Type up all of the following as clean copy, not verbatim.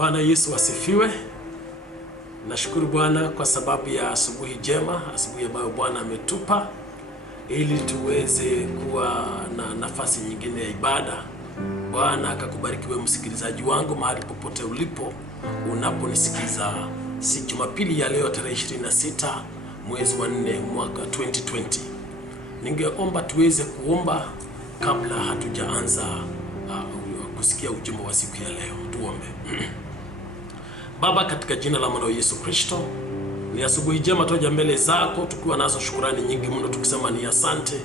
Bwana Yesu asifiwe. Nashukuru Bwana kwa sababu ya asubuhi njema, asubuhi ambayo Bwana ametupa ili tuweze kuwa na nafasi nyingine ya ibada. Bwana akakubariki wewe msikilizaji wangu mahali popote ulipo unaponisikiza. Si Jumapili ya leo tarehe 26 mwezi wa 4 mwaka 2020. Ningeomba tuweze kuomba kabla hatujaanza kusikia ujumbe wa siku ya leo. Tuombe. Baba, katika jina la mwana Yesu Kristo, ni asubuhi njema toja mbele zako tukiwa nazo shukrani nyingi mno, tukisema ni asante.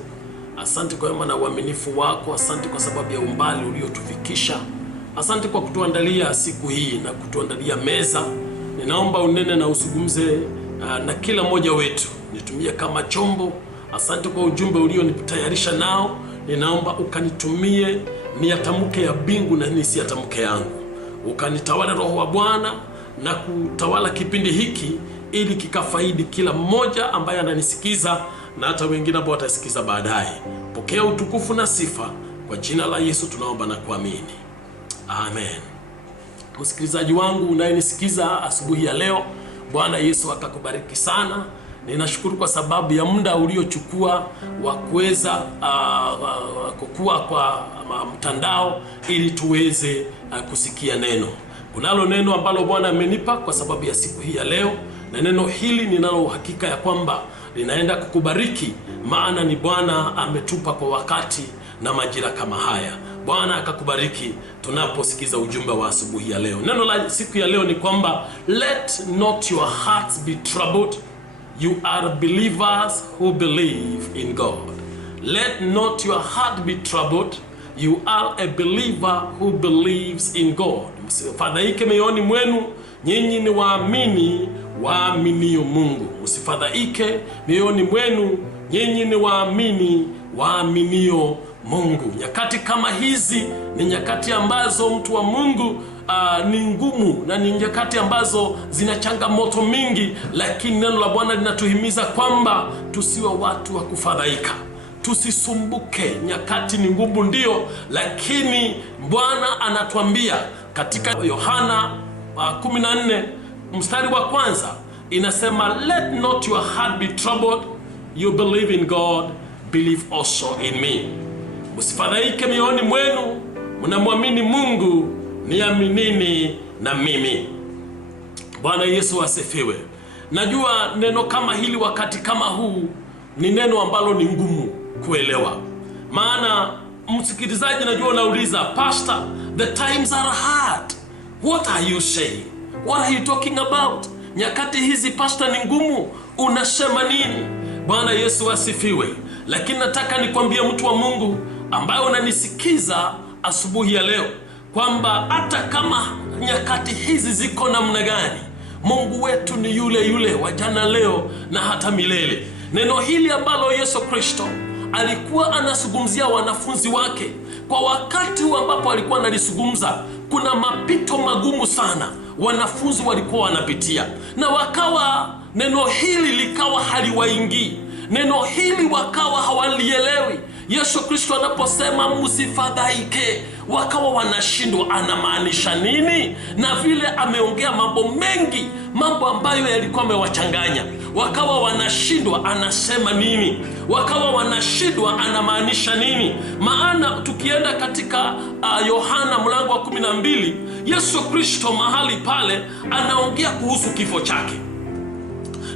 Asante kwa wema na uaminifu wako, asante kwa sababu ya umbali uliotufikisha. Asante kwa kutuandalia siku hii na kutuandalia meza. Ninaomba unene na usugumze na kila mmoja wetu. Nitumie kama chombo. Asante kwa ujumbe ulionitayarisha nao. Ninaomba ukanitumie niyatamke ya mbingu na nisiyatamke yangu. Ukanitawala Roho wa Bwana na kutawala kipindi hiki ili kikafaidi kila mmoja ambaye ananisikiza na hata wengine ambao watasikiza baadaye. Pokea utukufu na sifa kwa jina la Yesu tunaomba na kuamini. Amen. Msikilizaji wangu unayenisikiza asubuhi ya leo, Bwana Yesu akakubariki sana. Ninashukuru kwa sababu ya muda uliochukua wa kuweza kukua kwa mtandao ili tuweze kusikia neno. Kunalo neno ambalo Bwana amenipa kwa sababu ya siku hii ya leo, na neno hili ninalo uhakika ya kwamba linaenda kukubariki, maana ni Bwana ametupa kwa wakati na majira kama haya. Bwana akakubariki tunaposikiza ujumbe wa asubuhi ya leo. Neno la siku ya leo ni kwamba let not your hearts be troubled. You are believers who believe in God. Let not your heart be troubled. You are a believer who believes in God. Msifadhaike mioyoni mwenu, nyinyi ni waamini waaminio Mungu. Msifadhaike mioyoni mwenu, nyinyi ni waamini waaminio Mungu. Nyakati kama hizi ni nyakati ambazo mtu wa Mungu ni ngumu, na ni nyakati ambazo zina changamoto mingi, lakini neno la Bwana linatuhimiza kwamba tusiwe watu wa kufadhaika. Tusisumbuke. Nyakati ni ngumu ndio, lakini Bwana anatuambia katika Yohana 14 mstari wa kwanza inasema, let not your heart be troubled. You believe in God, believe also in me. Msifadhaike mioyoni mwenu, mnamwamini Mungu, niaminini na mimi. Bwana Yesu asifiwe. Najua neno kama hili wakati kama huu ni neno ambalo ni ngumu kuelewa. Maana msikilizaji, najua unauliza, Pastor, the times are hard. What are you saying? What are you talking about? Nyakati hizi Pastor ni ngumu, unasema nini? Bwana Yesu asifiwe. Lakini nataka nikwambie mtu wa Mungu ambaye unanisikiza asubuhi ya leo kwamba hata kama nyakati hizi ziko namna gani, Mungu wetu ni yule yule wa jana, leo na hata milele. Neno hili ambalo Yesu Kristo alikuwa anazungumzia wanafunzi wake kwa wakati ambapo alikuwa analizungumza, kuna mapito magumu sana wanafunzi walikuwa wanapitia, na wakawa neno hili likawa haliwaingii, neno hili wakawa hawalielewi. Yesu Kristo anaposema msifadhaike, wakawa wanashindwa anamaanisha nini, na vile ameongea mambo mengi, mambo ambayo yalikuwa yamewachanganya, wakawa wanashindwa anasema nini, wakawa wanashindwa anamaanisha nini. Maana tukienda katika Yohana mlango wa 12, Yesu Kristo mahali pale anaongea kuhusu kifo chake,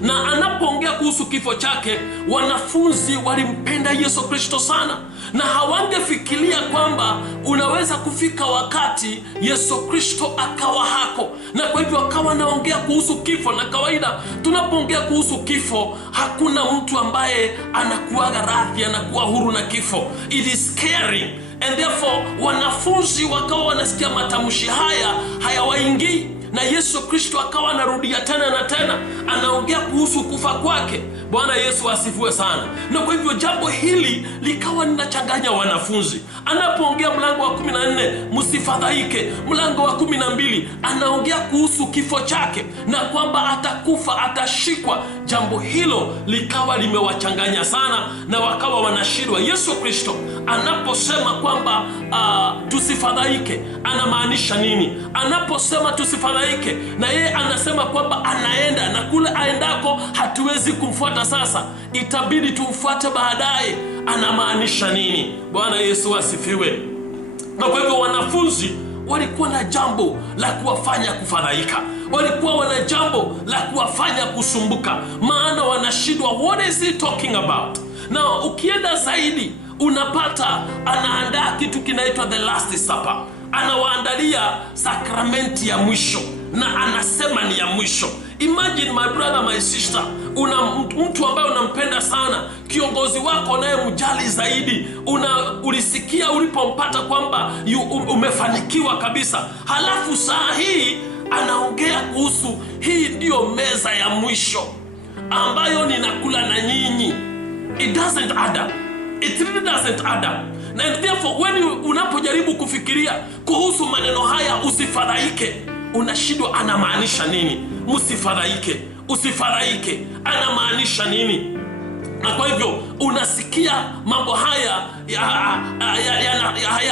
na anapoongea kuhusu kifo chake, wanafunzi walimpenda Yesu Kristo sana, na hawangefikiria kwamba unaweza kufika wakati Yesu Kristo akawa hako, na kwa hivyo akawa anaongea kuhusu kifo. Na kawaida tunapoongea kuhusu kifo, hakuna mtu ambaye anakuaga radhi, anakuwa huru na kifo. It is scary, and therefore wanafunzi wakawa wanasikia matamshi haya hayawaingii, na Yesu Kristo akawa anarudia tena na tena, anaongea kuhusu kufa kwake. Bwana Yesu asifiwe sana. Na kwa hivyo jambo hili likawa linachanganya wanafunzi. Anapoongea mlango wa 14 msifadhaike, mlango wa 12 anaongea kuhusu kifo chake na kwamba atakufa, atashikwa. Jambo hilo likawa limewachanganya sana na wakawa wanashindwa. Yesu Kristo anaposema kwamba tusifadhaike anamaanisha nini? Anaposema tusifadhaike, na yeye anasema kwamba anaenda, na kule aendako hatuwezi kumfuata sasa, itabidi tumfuate baadaye, anamaanisha nini? Bwana Yesu asifiwe. Na kwa hivyo wanafunzi walikuwa na jambo la kuwafanya kufadhaika, walikuwa wana jambo la kuwafanya kusumbuka, maana wanashindwa, what is he talking about? Na ukienda zaidi unapata anaandaa kitu kinaitwa the last supper, anawaandalia sakramenti ya mwisho, na anasema ni ya mwisho. Imagine my brother, my sister, una mtu ambaye unampenda sana, kiongozi wako unayemjali zaidi, ulisikia ulipompata kwamba umefanikiwa kabisa, halafu saa hii anaongea kuhusu hii ndio meza ya mwisho ambayo ninakula na nyinyi. It doesn't add up. It really doesn't add up. And therefore when unapojaribu kufikiria kuhusu maneno haya, usifadhaike, unashindwa anamaanisha nini? Msifadhaike, usifadhaike, anamaanisha nini? Na kwa hivyo unasikia mambo haya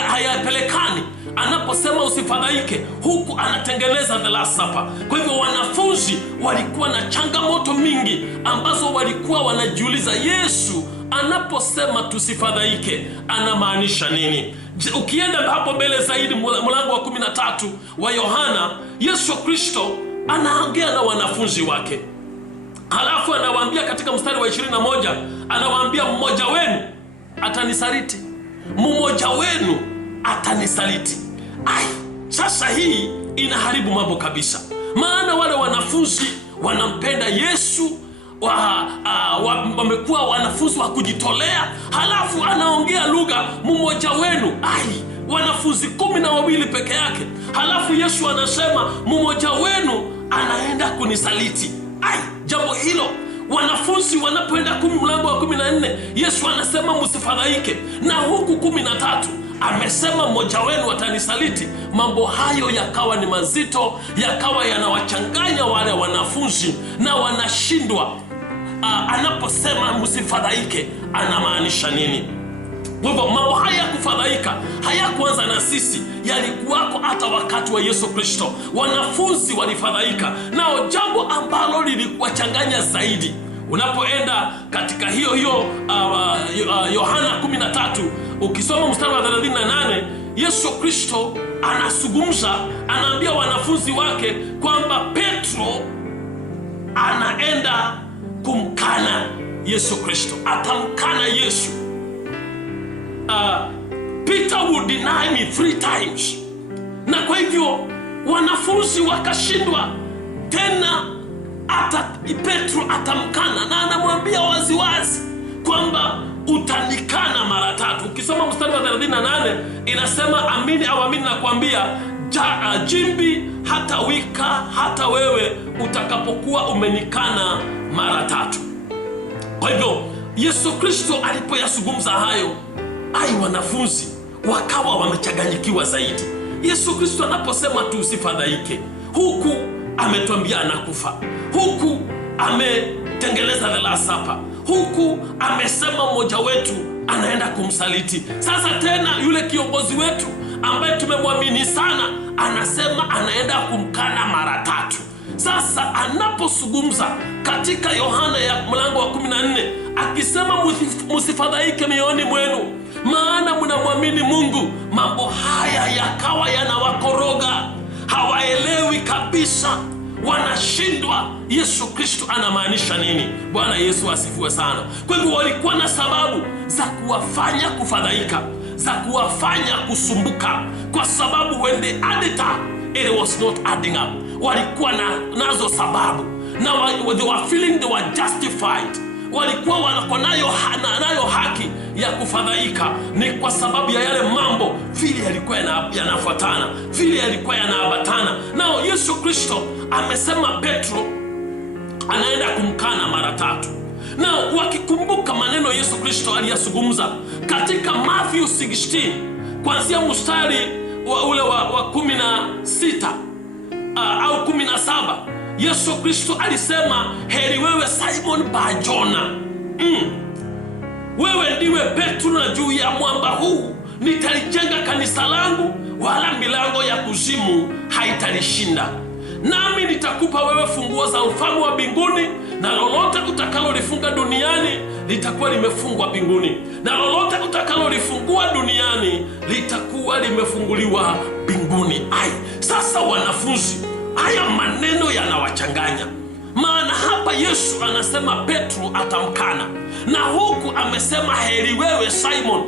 hayapelekani. Anaposema usifadhaike, huku anatengeneza the last supper. Kwa hivyo wanafunzi walikuwa na changamoto mingi ambazo walikuwa wanajiuliza, Yesu anaposema tusifadhaike anamaanisha nini? Ukienda hapo mbele zaidi, mlango wa 13 wa Yohana, Yesu Kristo anaongea na wanafunzi wake, halafu anawaambia katika mstari wa 21, anawaambia mmoja wenu atanisaliti, mmoja wenu atanisaliti. Sasa hii inaharibu mambo kabisa, maana wale wanafunzi wanampenda Yesu, wamekuwa wanafunzi wa kujitolea, halafu anaongea lugha mmoja wenu. Wanafunzi 12 peke yake, halafu Yesu anasema mmoja wenu anaenda kunisaliti. Jambo hilo, wanafunzi wanapoenda mlango wa 14, Yesu anasema msifadhaike, na huku 13 amesema mmoja wenu atanisaliti. Mambo hayo yakawa ni mazito, yakawa yanawachanganya wale wanafunzi na wanashindwa anaposema msifadhaike anamaanisha nini. Kwa hivyo mambo haya ya kufadhaika hayakuanza na sisi, yalikuwako hata wakati wa Yesu Kristo. Wanafunzi walifadhaika, nao jambo ambalo liliwachanganya zaidi, unapoenda katika hiyo Yohana 13 ukisoma mstari wa 38, Yesu Kristo anazungumza, anaambia wanafunzi wake kwamba Petro anaenda kumkana Yesu Kristo, atamkana Yesu. Peter will deny me 3 times. Na kwa hivyo wanafunzi wakashindwa tena, Petro atamkana, na anamwambia waziwazi kwamba utanikana mara 3. Ukisoma mstari wa 38 inasema, amini au amini nakwambia, jimbi hata wika hata wewe utakapokuwa umenikana mara 3. Kwa hivyo Yesu Kristo alipoyazungumza hayo, wanafunzi wakawa wamechanganyikiwa zaidi. Yesu Kristo anaposema tusifadhaike, huku ametuambia anakufa, huku ametengeleza the last supper, huku amesema mmoja wetu anaenda kumsaliti. Sasa tena yule kiongozi wetu ambaye tumemwamini sana anasema anaenda kumkana mara 3. Sasa anapozungumza katika Yohana ya mlango wa 14 akisema msifadhaike mioyoni mwenu, maana mnamwamini Mungu, mambo haya yakawa yanawakoroga, hawaelewi kabisa, wanashindwa Yesu Kristo anamaanisha nini. Bwana Yesu asifiwe sana. Kwa hivyo walikuwa na sababu za kuwafanya kufadhaika, za kuwafanya kusumbuka, kwa sababu when they added up, it was not adding up. Walikuwa nazo sababu, na they were feeling they were justified, walikuwa wako nayo haki ya kufadhaika, ni kwa sababu ya yale mambo vile yalikuwa yanafuatana, vile yalikuwa yanaambatana. Nao Yesu Kristo amesema Petro anaenda kumkana mara 3. Nao wakikumbuka maneno Yesu Kristo aliyazungumza katika Matthew 16 kuanzia mstari ule wa 16 au 17, Yesu Kristo alisema, heri wewe Simon Bar-Jona, wewe ndiwe Petro, na juu ya mwamba huu nitalijenga kanisa langu, wala milango ya kuzimu haitalishinda. Nami nitakupa wewe funguo za ufalme wa mbinguni, na lolote utakalolifunga duniani litakuwa limefungwa mbinguni, na lolote utakalolifungua duniani litakuwa limefunguliwa mbinguni. Sasa wanafunzi, haya maneno yanawachanganya, maana hapa Yesu anasema Petro atamkana, na huku amesema heri wewe Simon.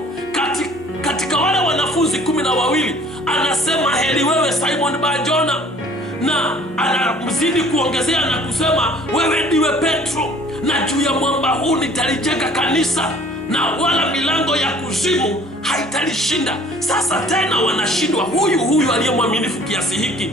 Katika wale wanafunzi 12 anasema heri wewe Simon Bar-Jona, na anamzidi kuongezea na kusema wewe ndiwe Petro, na juu ya mwamba huu nitalijenga kanisa, na wala milango ya kuzimu haitalishinda. Sasa tena wanashindwa, huyu aliye mwaminifu kiasi hiki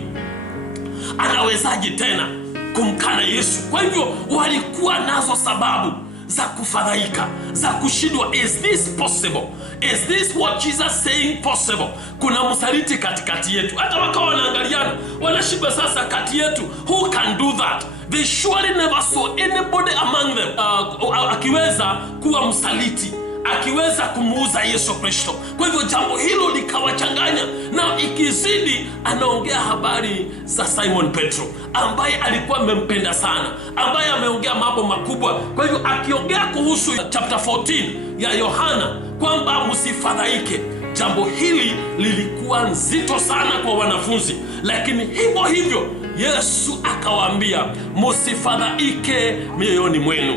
anawezaje tena kumkana Yesu? Kwa hivyo walikuwa nazo sababu za kufadhaika, za kushindwa. Is this possible? Is this what Jesus saying possible? Kuna msaliti katikati yetu. Hata wakawa wanaangaliana, wanashiba sasa kati yetu, who can do that? They surely never saw anybody among them akiweza kuwa msaliti, akiweza kumuuza Yesu Kristo. Kwa hivyo jambo hilo likawachanganya, na ikizidi anaongea habari za Simon Petro ambaye alikuwa amempenda sana, ambaye ameongea mambo makubwa. Kwa hivyo akiongea kuhusu chapter 14 ya Yohana kwamba msifadhaike, jambo hili lilikuwa nzito sana kwa wanafunzi, lakini hivyo hivyo Yesu akawaambia msifadhaike mioyoni mwenu,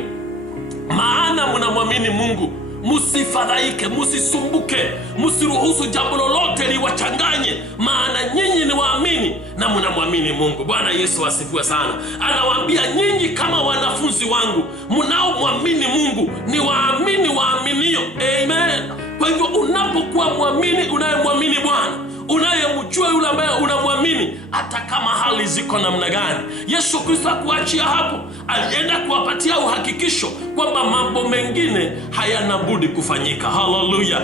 maana mnamwamini Mungu. Musifadhaike, musisumbuke, musiruhusu jambo lolote liwachanganye, maana nyinyi ni waamini na mnamwamini Mungu. Bwana Yesu asifiwe sana. Anawaambia nyinyi kama wanafunzi wangu, mnaomwamini Mungu ni waamini waaminio. Amen. Kwa hivyo unapokuwa mwamini, unayemwamini Bwana, unayemjua yule ambaye unamwamini, hata kama hali ziko namna gani, Yesu Kristo hakuachia hapo. Alienda kuwapatia uhakikisho kwamba mambo mengine hayana budi kufanyika. Hallelujah.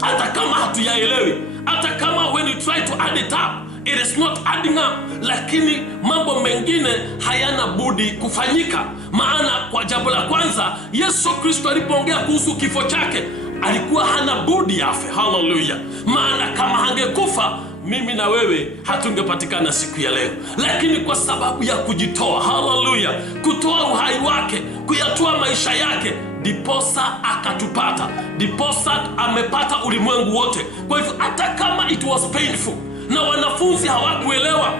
Hata kama hatuyaelewi, hata kama when you try to add it up, it is not adding up, lakini mambo mengine hayana budi kufanyika. Maana kwa jambo la kwanza, Yesu Kristo alipoongea kuhusu kifo chake, alikuwa hana budi afe. Hallelujah. Maana kama hangekufa, mimi na wewe hatungepatikana siku ya leo, lakini kwa sababu ya kujitoa, hallelujah, kutoa uhai wake, kuyatoa maisha yake, diposa akatupata, diposa amepata ulimwengu wote. Kwa hivyo hata kama it was painful na wanafunzi hawakuelewa,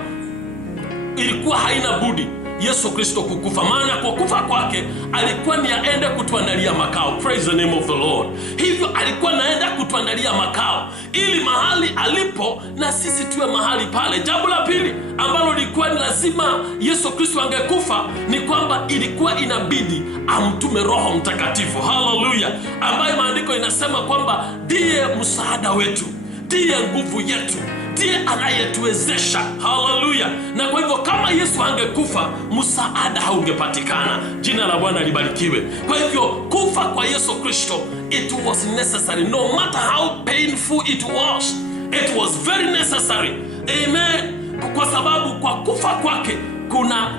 ilikuwa haina budi Yesu Kristo kukufa, maana kwa kufa kwake alikuwa ni aende kutuandalia makao. Praise the name of the Lord. Hivyo alikuwa naenda kutuandalia makao ili mahali alipo na sisi tuwe mahali pale. Jambo la pili ambalo lilikuwa ni lazima Yesu Kristo angekufa ni kwamba ilikuwa inabidi amtume Roho Mtakatifu. Hallelujah. Ambaye maandiko inasema kwamba ndiye msaada wetu, ndiye nguvu yetu, ndiye anayetuwezesha. Hallelujah. Na kwa hivyo kama Yesu angekufa, msaada haungepatikana. Jina la Bwana libarikiwe. Kwa hivyo kufa kwa Yesu Kristo, it was necessary. No matter how painful it was very necessary. Amen. Kwa sababu kwa kufa kwake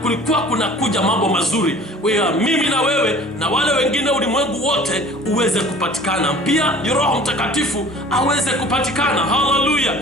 kulikuwa kuja mambo mazuri, mimi na wewe na wale wengine ulimwengu wote uweze kupatikana, pia Roho Mtakatifu aweze kupatikana. Hallelujah.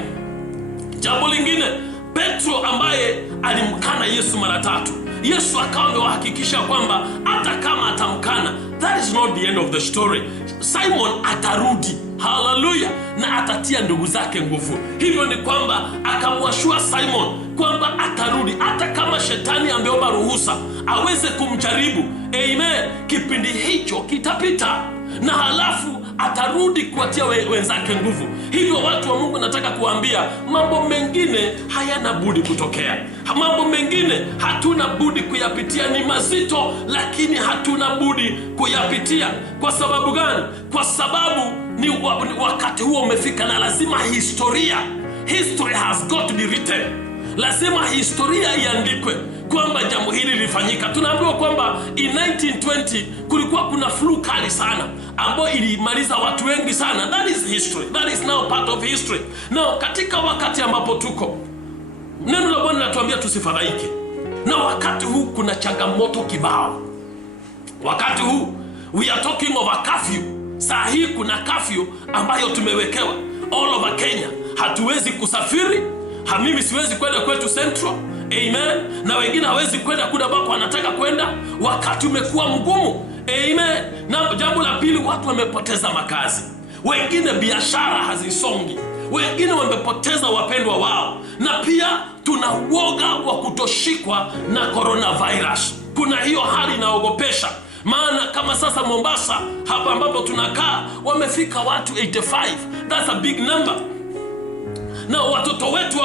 Jambo lingine, Petro ambaye alimkana Yesu mara 3, Yesu akawa amewahakikisha kwamba hata kama atamkana, that is not the end of the story. Simon atarudi. Hallelujah. Na atatia ndugu zake nguvu. Hivyo ni kwamba akamwashua Simon kwamba atarudi, hata kama shetani ameomba ruhusa aweze kumjaribu. Amen. Kipindi hicho kitapita, na halafu atarudi kuatia wenzake nguvu. Hivyo watu wa Mungu, nataka kuambia mambo mengine hayana budi kutokea. Mambo mengine hatuna budi kuyapitia, ni mazito, lakini hatuna budi kuyapitia. Kwa sababu gani? Kwa sababu ni wakati huo umefika, na lazima history has got to be written. Lazima historia iandikwe kwamba jambo hili lilifanyika. Tunaambiwa kwamba in 1920 kulikuwa kuna flu kali sana ambayo ilimaliza watu wengi sana. That is history. That is now part of history. Now katika wakati ambapo tuko, neno la Bwana linatuambia tusifadhaike. Na wakati huu kuna changamoto kibao. Wakati huu we are talking of a curfew. Saa hii kuna kafyu ambayo tumewekewa all over Kenya. Hatuwezi kusafiri. Mimi siwezi kwenda kwetu Central. Amen. Na wengine hawezi kwenda kule ambako wanataka kwenda. Wakati umekuwa mgumu. Amen. Na jambo la pili, watu wamepoteza makazi. Wengine biashara hazisongi. Wengine wamepoteza wapendwa wao. Na pia tuna uoga wa kutoshikwa na coronavirus. Kuna hiyo hali inaogopesha. Maana kama sasa Mombasa hapa ambapo tunakaa wamefika watu 85. That's a big number. Na watoto wetu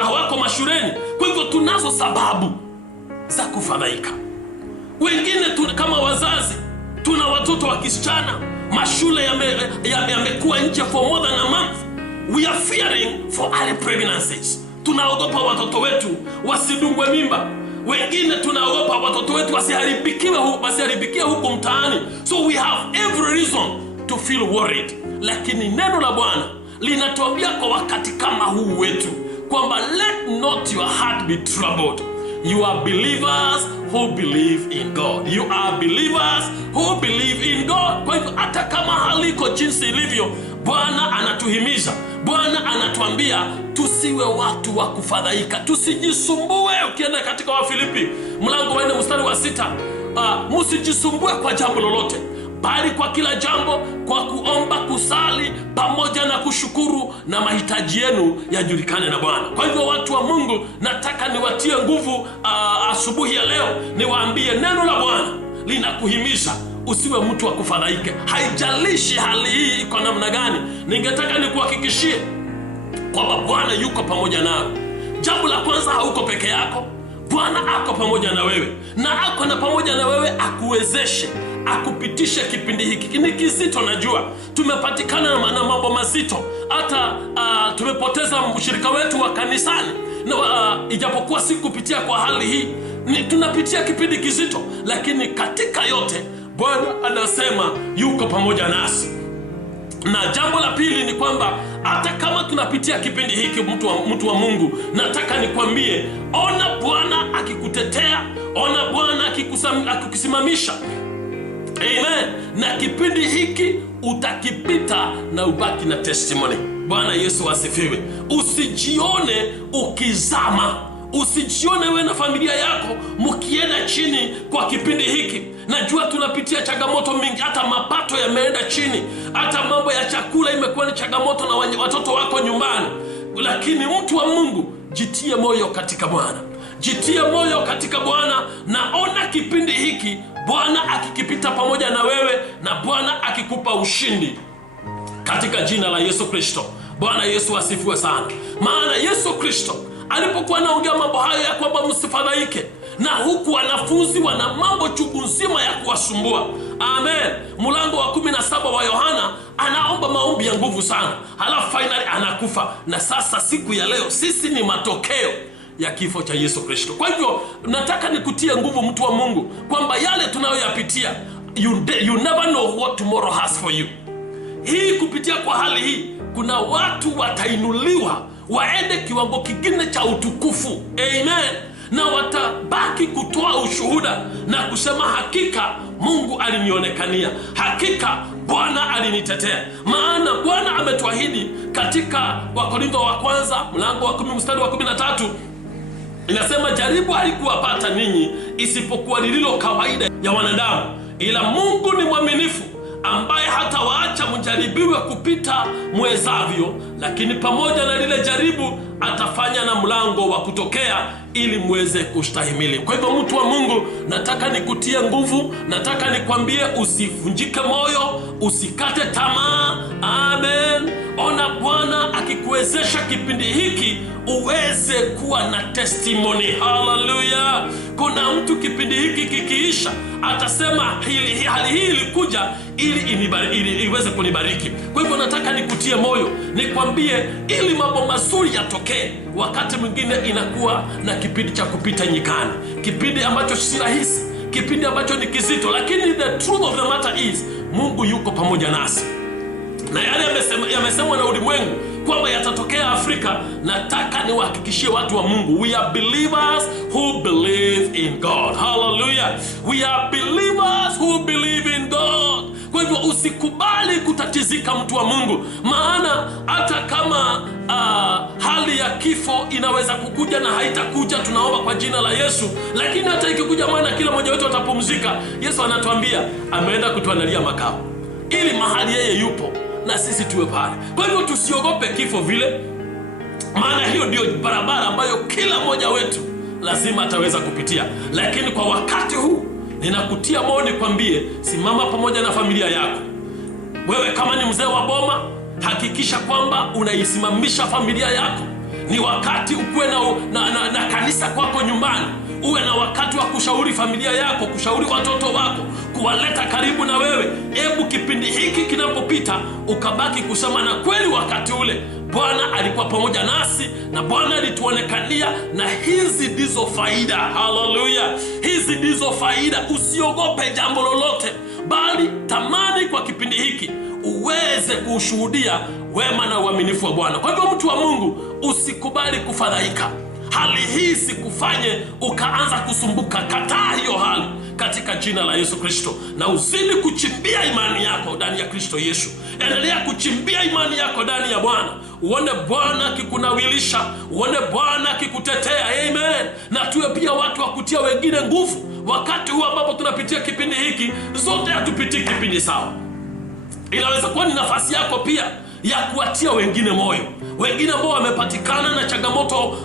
hawako mashuleni. Kwa hivyo tunazo sababu za kufadhaika. Wengine kama wazazi tuna watoto wa kisichana, mashule yamekuwa nje for more than a month. We are fearing for early pregnancies. Tunaogopa watoto wetu wasidungwe mimba. Wengine tunaogopa watoto wetu wasiharibikie huko mtaani. So we have every reason to feel worried. Lakini neno la Bwana linatuambia kwa wakati kama huu wetu kwamba let not your heart be troubled. You are believers who believe in God. You are believers who believe in God. Kwa hivyo hata kama haliko jinsi ilivyo, Bwana anatuhimiza, Bwana anatuambia tusiwe watu wa kufadhaika, tusijisumbue. Ukienda katika Wafilipi mlango wa 4 mstari wa 6, msijisumbue kwa jambo lolote, bali kwa kila jambo kwa kuomba, kusali pamoja na kushukuru, na mahitaji yenu yajulikane na Bwana. Kwa hivyo watu wa Mungu, nataka niwatie nguvu asubuhi ya leo, niwaambie neno la Bwana linakuhimiza usiwe mtu wa kufadhaika. Haijalishi hali hii iko namna gani, ningetaka nikuhakikishie kwamba Bwana yuko pamoja nawe. Jambo la kwanza, hauko peke yako. Bwana ako pamoja na wewe, na ako na pamoja na wewe akuwezeshe, akupitishe kipindi hiki. Ni kizito, najua tumepatikana na mambo mazito. Hata tumepoteza mshirika wetu wa kanisani, na ijapokuwa si kupitia kwa hali hii, tunapitia kipindi kizito, lakini katika yote Bwana anasema yuko pamoja nasi. Na jambo la pili ni kwamba hata kama tunapitia kipindi hiki, mtu wa Mungu, nataka nikwambie, ona Bwana akikutetea, ona Bwana akikusimamisha. Amen. Na kipindi hiki utakipita na ubaki na testimony. Bwana Yesu asifiwe. Usijione ukizama. Usijione wewe na familia yako mkienda chini kwa kipindi hiki. Najua tunapitia changamoto mingi, hata mapato yameenda chini, hata mambo ya chakula imekuwa ni changamoto na watoto wako nyumbani. Lakini mtu wa Mungu, jitie moyo katika Bwana. Jitie moyo katika Bwana, na ona kipindi hiki Bwana akikipita pamoja na wewe, na Bwana akikupa ushindi katika jina la Yesu Kristo. Bwana Yesu asifiwe sana. Maana Yesu Kristo alipokuwa anaongea mambo hayo ya kwamba msifadhaike, na huku wanafunzi wana mambo chungu nzima ya kuwasumbua. Amen. Mlango wa 17 wa Yohana anaomba maombi ya nguvu sana, halafu finally anakufa. Na sasa siku ya leo sisi ni matokeo ya kifo cha Yesu Kristo. Kwa hivyo nataka nikutie nguvu, mtu wa Mungu, kwamba yale tunayoyapitia, you never know what tomorrow has for you. Hii kupitia kwa hali hii, kuna watu watainuliwa waende kiwango kingine cha utukufu. Amen. Na watabaki kutoa ushuhuda na kusema, hakika Mungu alinionekania, hakika Bwana alinitetea. Maana Bwana ametuahidi katika Wakorintho wa kwanza mlango wa 10 mstari wa 13, inasema, jaribu halikuwapata ninyi isipokuwa lililo kawaida ya wanadamu, ila Mungu ni mwaminifu, ambaye hata waacha mjaribiwe kupita mwezavyo, lakini pamoja na lile jaribu atafanya na mlango wa kutokea ili muweze kustahimili. Kwa hivyo mtu wa Mungu, nataka nikutie nguvu, nataka nikwambie usivunjike moyo, usikate tamaa. Amen. Ona Bwana akikuwezesha kipindi hiki uweze kuwa na testimony. Hallelujah. Kuna mtu kipindi hiki kikiisha atasema, hali hii ilikuja ili iweze kunibariki. Kwa hivyo nataka nikutie moyo, nikwambie, ili mambo mazuri yatokee, wakati mwingine inakuwa na kipindi cha kupita nyikani, kipindi ambacho si rahisi, kipindi ambacho ni kizito, lakini the truth of the matter is Mungu yuko pamoja nasi. Na yale yamesemwa na ulimwengu kwamba yatatokea Afrika, nataka niwahakikishie watu wa Mungu, we are believers who believe in God. Hallelujah. We are believers who believe in God. Kwa hivyo usikubali kutatizika, mtu wa Mungu, maana hata kama hali ya kifo inaweza kukuja na haitakuja, tunaomba kwa jina la Yesu, lakini hata ikikuja, maana kila mmoja wetu atapumzika. Yesu anatuambia ameenda kutuandalia makao, ili mahali yeye yupo na sisi tuwe pale. Kwa hivyo tusiogope kifo vile, maana hiyo ndio barabara ambayo kila mmoja wetu lazima ataweza kupitia. Lakini kwa wakati huu ninakutia moyo nikwambie, simama pamoja na familia yako. Wewe kama ni mzee wa boma, hakikisha kwamba unaisimamisha familia yako. Ni wakati ukuwe na kanisa kwako nyumbani. Uwe na wakati wa kushauri familia yako, kushauri watoto wako, kuwaleta karibu na wewe. Hebu kipindi hiki kinapopita ukabaki kusema, na kweli wakati ule Bwana alikuwa pamoja nasi na Bwana alituonekania, na hizi ndizo faida. Haleluya, hizi ndizo faida. Usiogope jambo lolote, bali tamani kwa kipindi hiki uweze kushuhudia wema na uaminifu wa Bwana. Kwa hivyo mtu wa Mungu, usikubali kufadhaika. Hali hii sikufanye ukaanza kusumbuka. Kataa hiyo hali katika jina la Yesu Kristo, na uzidi kuchimbia imani yako ndani ya Kristo Yesu. Endelea kuchimbia imani yako ndani ya Bwana. Uone Bwana akikunawilisha, uone Bwana akikutetea. Amen. Na tuwe pia watu wa kutia wengine nguvu wakati huu ambapo tunapitia kipindi hiki. Zote hatupitii kipindi sawa. Inaweza kuwa ni nafasi yako pia ya kuwatia wengine moyo, wengine ambao wamepatikana na changamoto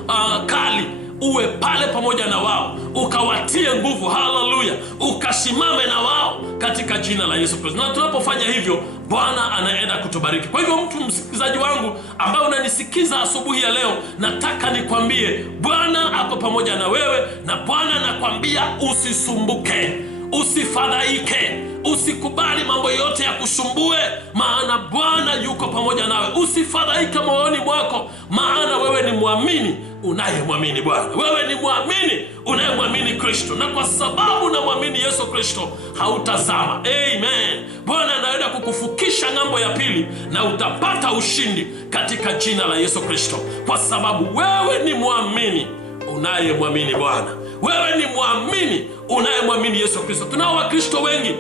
kali. Uwe pale pamoja na wao, ukawatie nguvu. Haleluya, ukasimame na wao katika jina la Yesu Kristo. Na tunapofanya hivyo, Bwana anaenda kutubariki. Kwa hivyo mtu msikilizaji wangu ambaye unanisikiza asubuhi ya leo, nataka nikwambie Bwana ako pamoja na wewe, na Bwana anakwambia usisumbuke, usifadhaike, usikubali mambo yote ya kusumbue, maana Bwana yuko pamoja nawe. Usifadhaike moyoni mwako, maana wewe ni muamini unayemwamini Bwana. Wewe ni muamini unayemwamini Kristo, na kwa sababu unamwamini Yesu Kristo hautazama. Amen. Bwana anaenda kukufukisha ng'ambo ya pili, na utapata ushindi katika jina la Yesu Kristo, kwa sababu wewe ni muamini unayemwamini Bwana. Wewe ni muamini unayemwamini Yesu Kristo. Tunao Wakristo wengi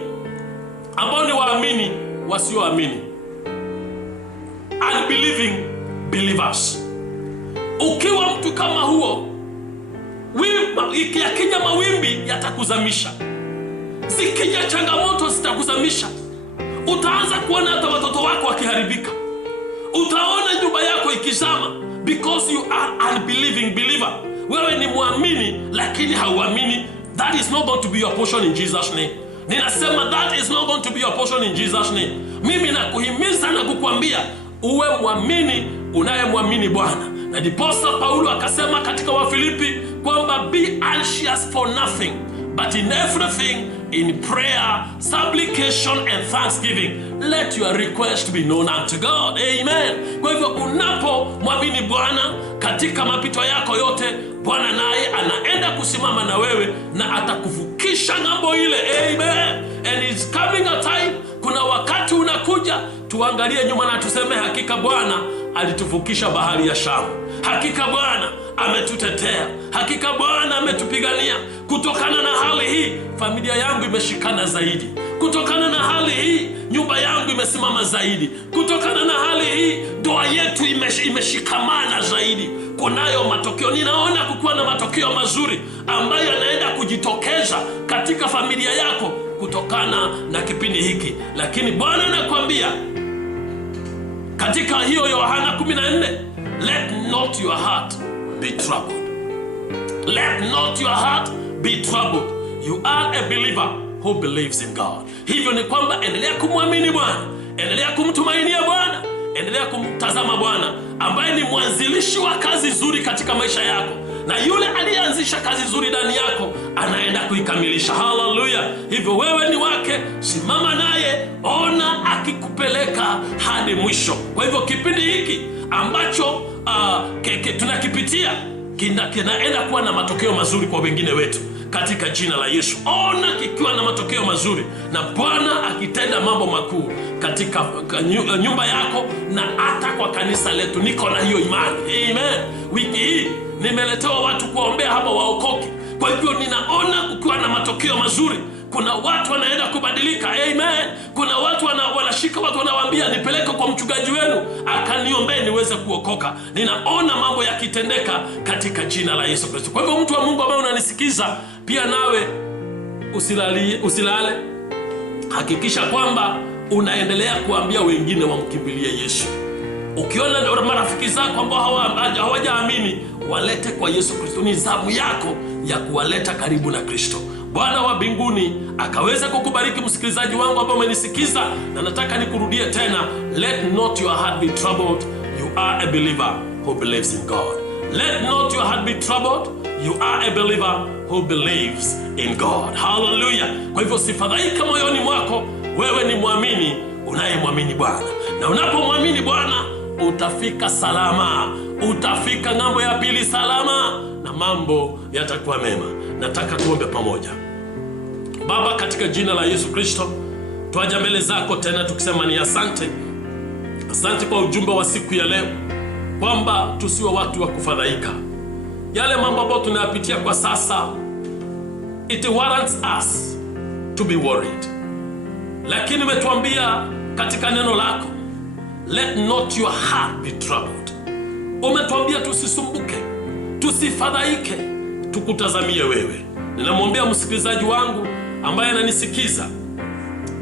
ambao ni waamini wasioamini, unbelieving believers. Ukiwa mtu kama huo, yakija mawimbi yatakuzamisha, zikija changamoto zitakuzamisha. Utaanza kuona hata watoto wako wakiharibika, utaona nyumba yako ikizama, because you are unbelieving believer. Wewe ni muamini lakini hauamini. That is not going to be your portion in Jesus name. Ninasema that is not going to be your portion in Jesus name. Mimi nakuhimiza na kukuambia uwe muamini unayemwamini Bwana. Na ndiposa Paulo akasema katika Wafilipi kwamba be anxious for nothing, but in everything in prayer, supplication and thanksgiving let your request be known unto God. Amen. Kwa hivyo unapomwamini Bwana katika mapito yako yote, Bwana naye anaenda kusimama na wewe na atakuvukisha ng'ambo ile. Amen. And it's coming a time, kuna wakati unakuja tuangalie nyuma na tuseme hakika Bwana alituvukisha bahari ya Shamu. Hakika Bwana ametutetea. Hakika Bwana ametupigania. Kutokana na hali hii, familia yangu imeshikana zaidi. Kutokana na hali hii, nyumba yangu imesimama zaidi. Kutokana na hali hii, ndoa yetu imeshikamana zaidi. Kunayo matokeo, ninaona kukuwa na matokeo mazuri ambayo yanaenda kujitokeza katika familia yako kutokana na kipindi hiki. Lakini Bwana anakuambia katika hiyo Yohana 14, let not your heart be troubled. Let not your heart be troubled. You are a believer who believes in God. Hivyo ni kwamba endelea kumwamini Bwana, endelea kumtumainia Bwana, endelea kumtazama Bwana ambaye ni mwanzilishi wa kazi nzuri katika maisha yako, na yule aliyeanzisha kazi nzuri ndani yako anaenda kuikamilisha. Haleluya. Hivyo wewe ni wake, simama naye, ona akikupeleka hadi mwisho. Kwa hivyo kipindi hiki ambacho tunakipitia kinaenda kuwa na matokeo mazuri kwa wengine wetu katika jina la Yesu. Ona kikiwa na matokeo mazuri, na Bwana akitenda mambo makuu katika nyumba yako na hata kwa kanisa letu. Niko na hiyo imani. Amen. Wiki hii nimeletewa watu kuombea hapa waokoke. Kwa hivyo ninaona kukiwa na matokeo mazuri Kuna watu wanaenda kubadilika. Amen. Kuna watu wanashika watu wanawaambia, nipeleke kwa mchungaji wenu akaniombee niweze kuokoka. Ninaona mambo yakitendeka katika jina la Yesu Kristo. Kwa hivyo mtu wa Mungu ambaye unanisikiza, pia nawe usilale. Hakikisha kwamba unaendelea kuambia wengine wamkimbilie Yesu. Ukiona marafiki zako ambao hawajaamini, walete kwa Yesu Kristo. Ni zamu yako ya kuwaleta karibu na Kristo. Bwana wa mbinguni akaweza kukubariki msikilizaji wangu ambao umenisikiza, na nataka nikurudie tena, let not your heart be troubled, you are a believer who believes in God. Let not your heart be troubled, you are a believer who believes in God. Hallelujah. Kwa hivyo usifadhaike moyoni mwako, wewe ni muamini unayemwamini Bwana, na unapomwamini Bwana utafika salama, utafika ng'ambo ya pili salama, na mambo yatakuwa mema. Nataka tuombe pamoja. Baba, katika jina la Yesu Kristo, twaja mbele zako tena tukisema ni asante. Asante kwa ujumbe wa siku ya leo, kwamba tusiwe watu wa kufadhaika. Yale mambo ambayo tunayapitia kwa sasa, it warrants us to be worried. Lakini umetuambia katika neno lako, let not your heart be troubled. Umetuambia tusisumbuke, tusifadhaike, tukutazamie wewe. Ninamwombea msikilizaji wangu ambaye ananisikiza.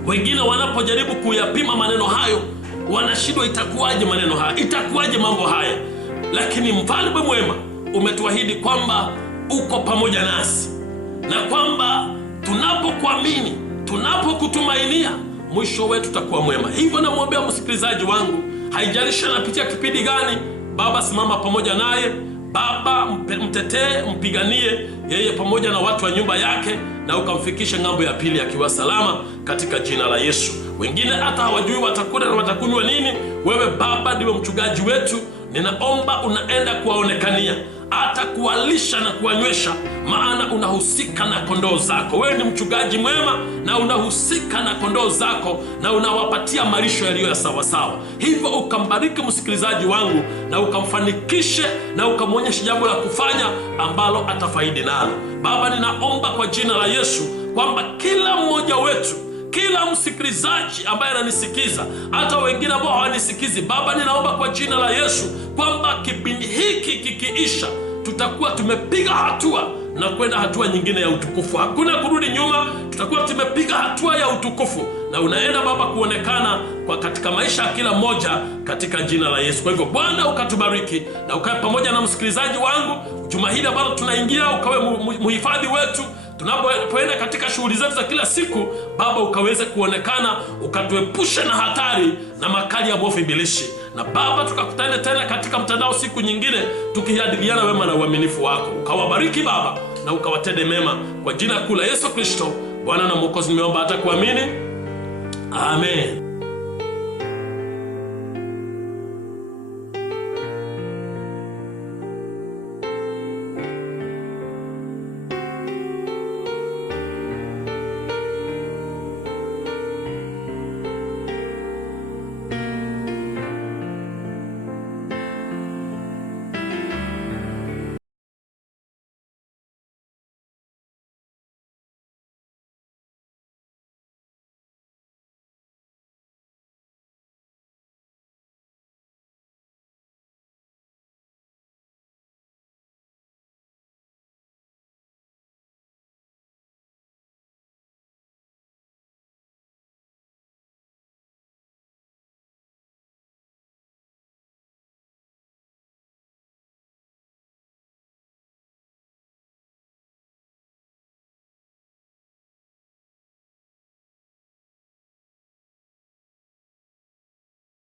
Wengine wanapojaribu kuyapima maneno hayo, wanashindwa itakuwaje maneno haya, itakuwaje mambo haya. Lakini mfalme mwema, umetuahidi kwamba uko pamoja nasi, na kwamba tunapokuamini, tunapokutumainia, mwisho wetu utakuwa mwema. Hivyo namwombea msikilizaji wangu, haijalishi anapitia kipindi gani, Baba simama pamoja naye. Baba mtetee, mpiganie yeye pamoja na watu wa nyumba yake, na ukamfikisha ng'ambo ya pili akiwa salama katika jina la Yesu. Wengine hata hawajui watakula na watakunywa nini. Wewe Baba ndiwe mchungaji wetu, ninaomba unaenda kuwaonekania, hata kuwalisha na kuwanywesha, maana unahusika na kondoo zako. Wewe ni mchungaji mwema na unahusika na kondoo zako, na unawapatia malisho yaliyo ya sawa sawa. Hivyo ukambariki msikilizaji wangu, na ukamfanikishe, na ukamwonyesha jambo la kufanya ambalo atafaidi nalo. Baba, ninaomba kwa jina la Yesu kwamba kila mmoja wetu, kila msikilizaji ambaye ananisikiza, hata wengine ambao hawanisikizi, Baba ninaomba kwa jina la Yesu kwamba kipindi hiki kikiisha, tutakuwa tumepiga hatua na kwenda hatua nyingine ya utukufu. Hakuna kurudi nyuma, tutakuwa tumepiga hatua ya utukufu, na unaenda Baba kuonekana kwa katika maisha ya kila mmoja katika jina la Yesu. Kwa hivyo Bwana ukatubariki, na ukawe pamoja na msikilizaji wangu juma hili ambalo tunaingia, ukawe muhifadhi wetu tunapoenda katika shughuli zetu za kila siku. Baba ukaweze kuonekana, ukatuepushe na hatari na makali ya mwovu ibilisi. Na Baba tukakutane tena katika mtandao siku nyingine, tukijadiliana wema na uaminifu wako. Ukawabariki Baba na ukawatende mema, kwa jina kuu la Yesu Kristo Bwana na Mwokozi nimeomba hata kuamini. Amen.